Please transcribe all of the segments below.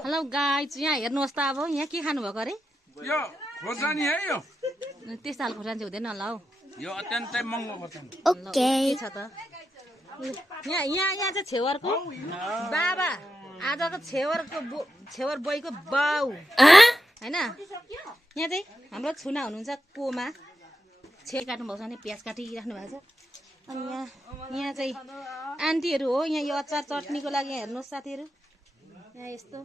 Hello guys यहाँ हेर्नुहोस् त अब यहाँ के खानु भएको अरे यो खोर्सानी है यो त्यस्तो खालको खोर्सानी हुँदैन होला हौ यो अत्यन्तै महँगो खोर्सानी ओके छ त यहाँ यहाँ यहाँ चाहिँ छेवरको बाबा आजको छेवर बोईको बाउ हैन यहाँ चाहिँ हाम्रो छुना हुनुहुन्छ कोमा छे काट्नु भएको छ भने प्याज काटिराख्नु भएको छ अनि यहाँ चाहिँ आन्टीहरू हो यहाँ यो अचार चटनीको लागि यहाँ हेर्नुहोस् साथीहरू यहाँ यस्तो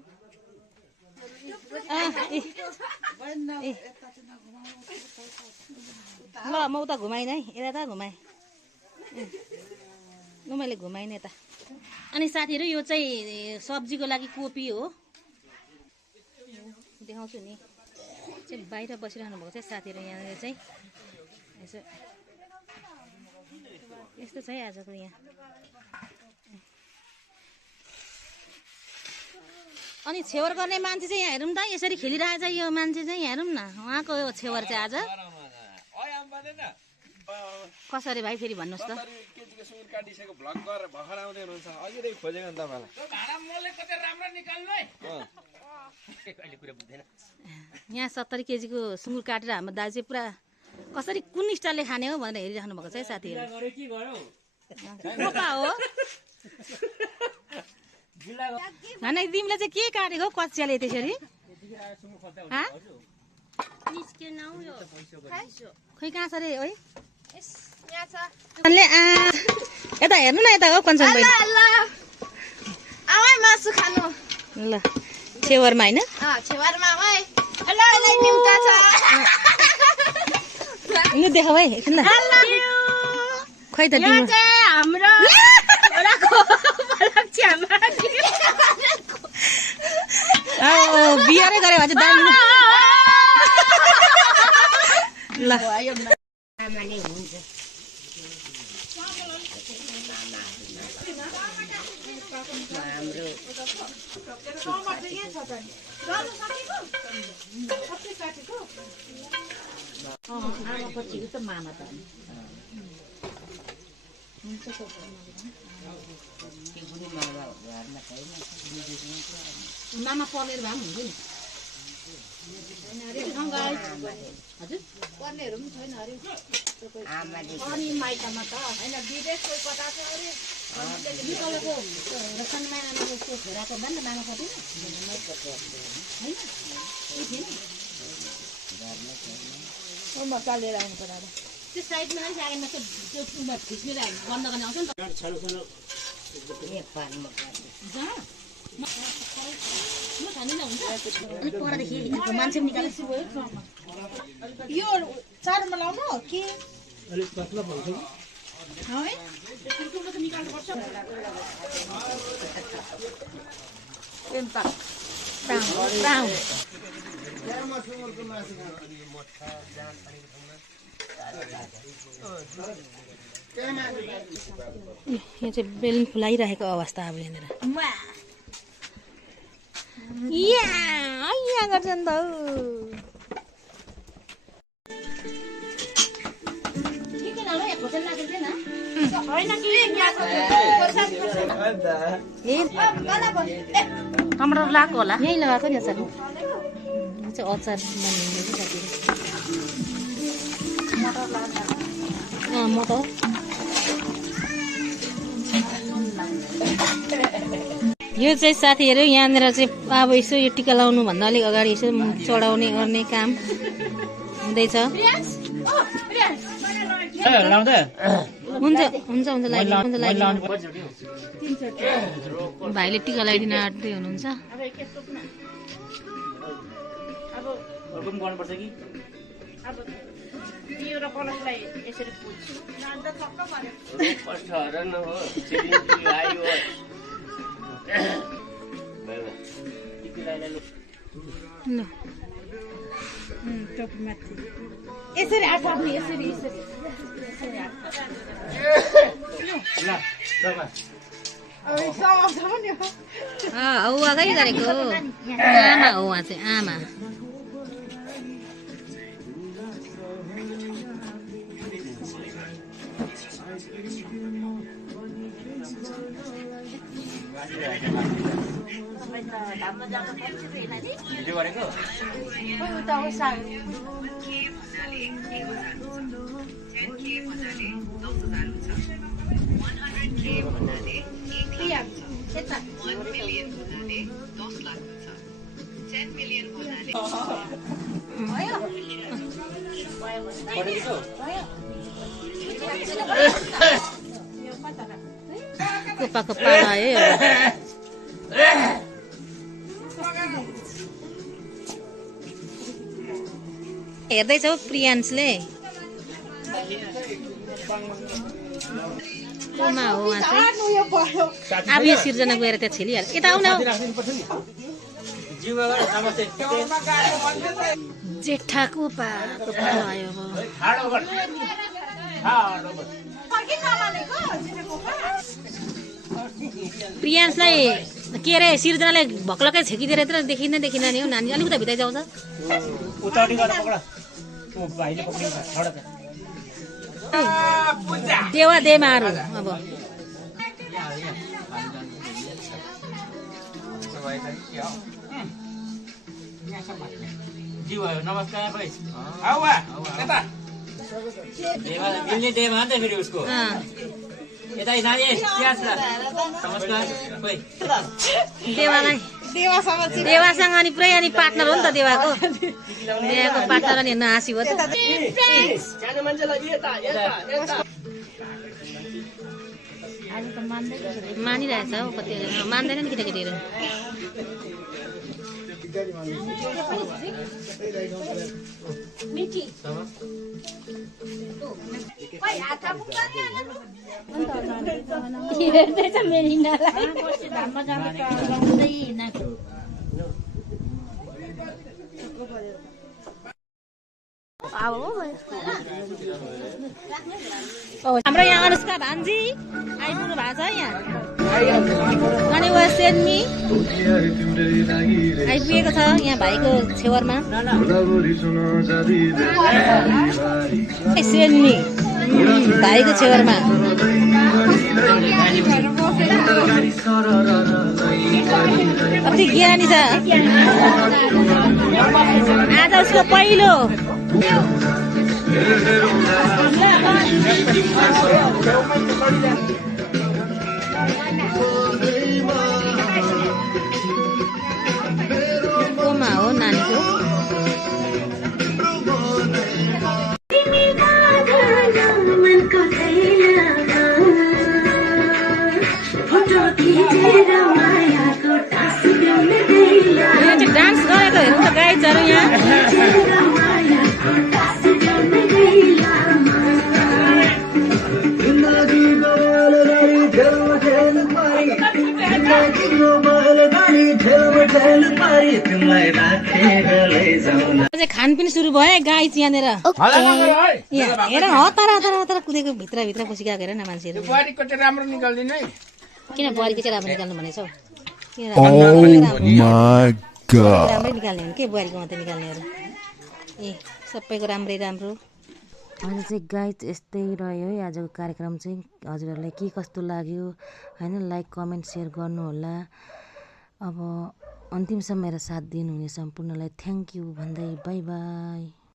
ल म उता घुमाइन है यता घुमाएँ मैले घुमाइन यता अनि साथीहरू यो चाहिँ सब्जीको लागि कोपी हो देखाउँछु नि चाहिँ बाहिर बसिरहनु भएको छ साथीहरू यहाँ चाहिँ यसो यस्तो छ है आजको यहाँ अनि छेवर गर्ने मान्छे चाहिँ यहाँ हेरौँ त यसरी खेलिरहेछ यो मान्छे चाहिँ यहाँ हेरौँ न उहाँको छेवर चाहिँ आज कसरी भाइ फेरि भन्नुहोस् त यहाँ 70 केजीको सुँगुर काटेर हाम्रो दाजु चाहिँ पुरा कसरी कुन स्टाइलले खाने हो भनेर हेरिराख्नु भएको छ है साथीहरू हो होइन तिमीले चाहिँ के काटेको कचियाले त्यसरी खै कहाँ छ रे है यता हेर्नु न यता हो कञ्चन बहिनी ल छेवरमा होइन लु देखाऊ है एकछिन ल खै त हाम्रो बिहारै गरे भने चाहिँ ल मामा त मामा पनेर भए पनि हुन्छ नि हजुर पर्नेहरू पनि छैन अरे अनि माइतमा त होइन विदेश कोलकाता छ अरे निकलेको रसनमा आमाको छोराको भन्न मामा कति होइन चालेर आउनु पर्यो त्यो साइडमा अलिक आगेमा त्यो खिच्नेर बन्द गर्ने आउँछ नि त परदेखि मान्छे निकालेको यो चारमा लाउनु के अलिक पतला भन्छ है टुक्रो त निकाल्नु पर्छ यहाँ चाहिँ बेलुन फुलाइरहेको अवस्था अब यहाँनिर यहाँ गर्छन् त टमाटर लगाएको होला यहीँ लगाएको नि अचार चाहिँ अचार मटर यो चाहिँ साथीहरू यहाँनिर चाहिँ अब यसो यो टिका लाउनु भन्दा अलिक अगाडि यसो चढाउने गर्ने काम हुँदैछ हुन्छ हुन्छ हुन्छ भाइले टिका लगाइदिन आँट्दै हुनुहुन्छ यसरी आफू यसरी गरेको आमा हो उहाँ चाहिँ आमा कपाला है हेर्दैछौ प्रियान्सले कोमा हो उहाँ चाहिँ अब यो सिर्जना गएर त्यहाँ छेलिहाल्छ यता आउन जेठाको पालो आयो प्रियान्सलाई के अरे सिर्जनालाई भक्लकै छेकिदिएर यत्र देखिन नि हौ नानी अलिक उता भित्रै जाउँछ देवा देमाहरू अब नमस्कार भाइ मिल्ने देवा नि त फेरि उसको यता नानी नमस्कार देवालाई देवासँग अनि पुरै अनि पार्टनर हो नि त देवाको पार्टनर अनि हेर्न हाँसी हो त मानिरहेछ हौ कति मान्दैन नि केटाकेटीहरू हाम्रो यहाँ अनुष्का भान्जी आइपुग्नु भएको छ यहाँ अनि वा सेन्मी आइपुगेको छ यहाँ भाइको छेउरमा सेन्मी भाइको छेउरमा कति ज्ञानी छ आज उसको पहिलो कोमा हो नानीको डान्स गरेको हेर्नु त गाइजहरू यहाँ खानपिन सुरु भयो गाई यहाँनिर हेर हतार हतार हतार कुदेको भित्र पसिगएको हेर न मान्छेहरू राम्रो निकाल्दिन है किन बुहारीको चाहिँ राम्रो निकाल्नु भनेछौ राम्रै निकाल्ने हो के बुहारीको मात्रै निकाल्नेहरू ए सबैको राम्रै राम्रो आज चाहिँ गाइज यस्तै रह्यो है आजको कार्यक्रम चाहिँ हजुरहरूलाई के कस्तो लाग्यो होइन लाइक कमेन्ट सेयर गर्नुहोला अब अन्तिमसम्म मेरो साथ दिनुहुने सम्पूर्णलाई थ्याङ्क यू भन्दै बाई बाई।